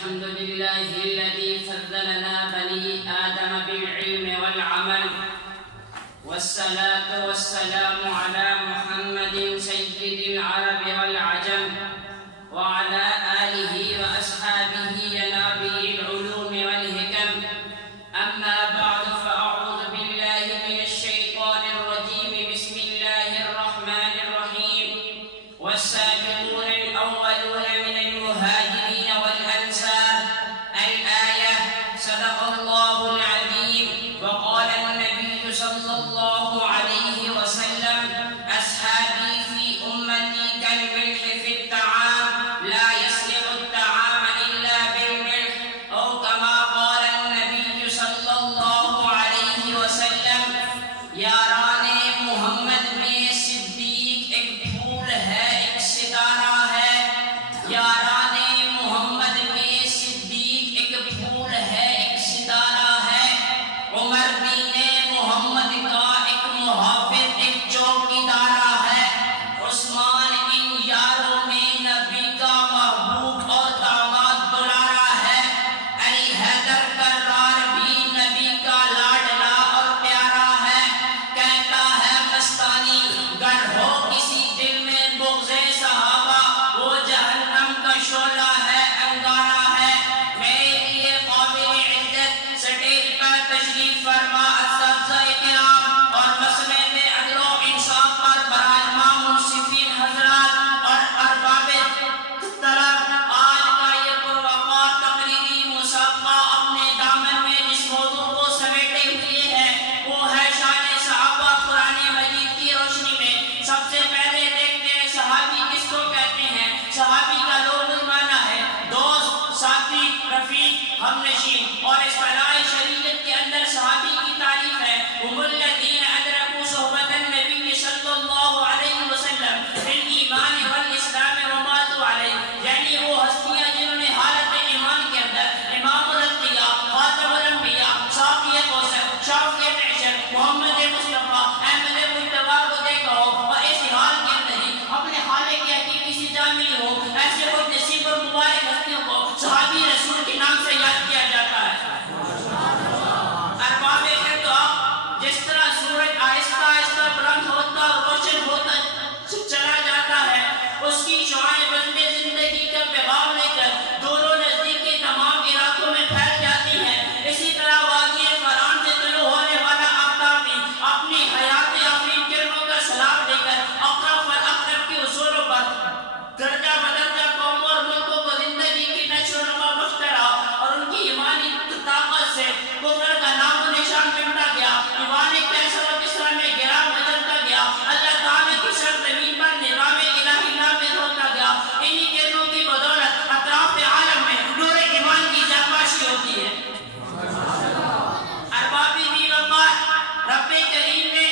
الحمد لله الذي فضلنا بني آدم بالعلم والعمل، والصلاة والسلام على محمد سيد العرب والعجم وعلى آله وأصحابه ينابيع العلوم والحكم. أما بعد فأعوذ بالله من الشيطان الرجيم. بسم الله الرحمن الرحيم. والسابقون الأولون من المهاجرين والأنصار. الآية. صدق الله العظيم. وقال النبي صلى الله عليه وسلم: أصحابي في أمتي كالملح في الطعام، لا يصلح الطعام إلا بالملح، أو كما قال النبي صلى الله عليه وسلم. یاران محمد میں صدیق ایک پھول ہے، ایک ستارہ ہے. یاران محمد میں صدیق ایک پھول ہے، ایک ستارہ ہے. عمر دین محمد کا ایک محافظ، ایک چوکیدارہ ہے. عثمان ان یاروں میں نبی کا محبوب اور داماد دلارا ہے. علی حیدر کرار بھی نبی کا لاڈلا اور پیارا ہے. کہتا ہے مستانی: گر ہو کسی دل میں بغض صحابہ، وہ جہنم کا شعلہ ہے، انگارہ ہے. میرے لیے قابل عزت سٹیج پر تشریف فرما اساتذہ کرام اور مسئلے میں عدل و انصاف پر براجمان منصفین حضرات اور ارباب طلب، آج کا یہ پروقار تقریری مسابقہ اپنے دامن میں جس موضوع کو سمیٹے ہوئے ہے وہ ہے شان صحابہ قرآن مجید کی روشنی میں. سب سے پہلے دیکھتے ہیں صحابی کس کو کہتے ہیں. صحابی کا لغوی معنی ہے دوست، ساتھی، رفیق، ہمنشین. اور اصطلاح شریعت کے اندر صحابی کی تعریف ہے: هم الذین ادرکوا صحبت النبی صلی اللہ علیہ وسلم بالایمان والاسلام وماتوا علیہ. یعنی وہ ہستیاں جنہوں نے حالت ایمان کے اندر امام الانبیاء، خاتم الانبیاء، ساقی کوثر، شافی معشر، محمد مصطفیٰ، احمد مجتبیٰ کو دیکھا ہو اور اس حال کے اندر ہی اپنے خالق کی حقیقی سے جا ملی ہو. ایسے خود نصیب اور مبارک ہستیوں کو صحابی رسول کے نام سے یاد کیا جاتا ہے. ارباب ارتقاء، جس طرح سورج آہستہ آہستہ بلند ہوتا روشن ہوتا چلا جاتا ہے، اس کی شعاعیں بندے زندگی کا پیغام لے کر دور و نزدیک کے تمام علاقوں میں پھیل جاتی ہیں. اسی طرح وادی فرعون سے طلوع ہونے والا آفتاب بھی اپنی حیات یافی کرنوں کا سلام دے کر اقرب فالاقرب کے اصولوں پر درجہ بدرجہ قوموں اور ملکوں کو زندگی کی نشو و نما بخشتا رہا اور ان کی ایمانی طاقت سے کفر کا نام و نشان مٹتا گیا. ایمان کیسر و کسرا میں گرا بدلتا گیا. اللہ تعالیٰ کی سرزمین پر نظام الہی نافذ ہوتا گیا. انہی کرنوں کی بدولت اطراف عالم میں نور ایمان کی زرباشی ہوتی ہے. اربابی بی وقار، رب کریم نے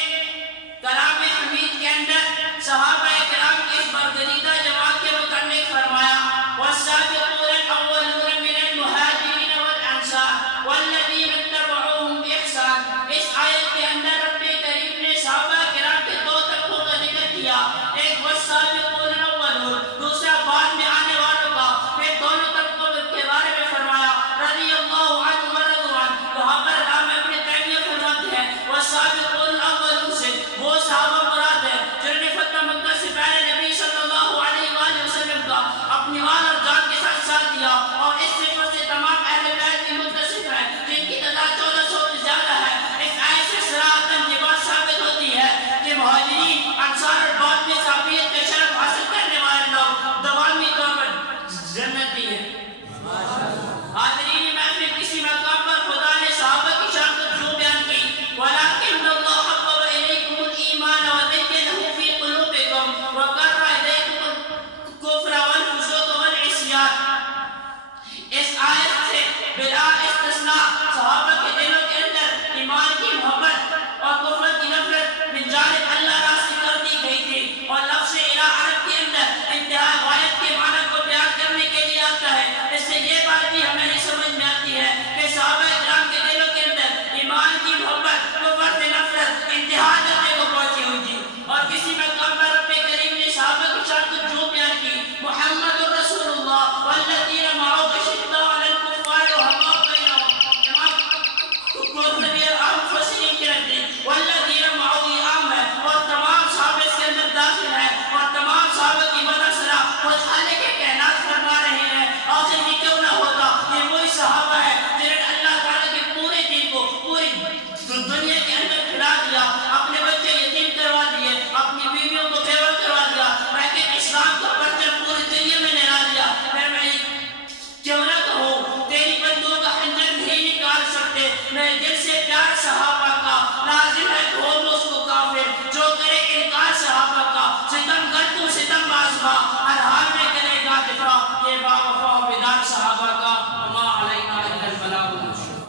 کلام حمید کے اندر صحابہ کرام کی اس برگزیدہ جماعت کے متعلق فرمایا: والسابقون الاولون من المہاجرین والانصار والذین اتبعوهم باحسان. اس آیت کے اندر رب کریم نے صحابہ کرام کے دو طبقوں کا ذکر کیا. ایک والسابقون الاولون، دوسرا بعد میں آنے والوں کا. پھر دونوں طبقوں کے بارے میں فرمایا رضی اللہ عنہ ورضوا عنہ. وہاں پر امام ابن تیمیہ فرماتے ہیں والسابقون الاولون سے وہ صحابہ مراد ہے جنہوں نے فتح مکہ سے پہلے نبی صلی اللہ علیہ وآلہ وسلم کا اپنی مال اور جان کے ساتھ ساتھ دیا. اور اس صفت سے تمام اہل بیت کی متصف ہے جن کی تعداد 1400 سے زیادہ ہے. اس آیت سے صراحتاً یہ بات ثابت ہوتی ہے کہ مہاجرین، انصار اور بعد میں صحابیت کا شرف حاصل کرنے والے لوگ دوامی طور پر جنتی ہیں.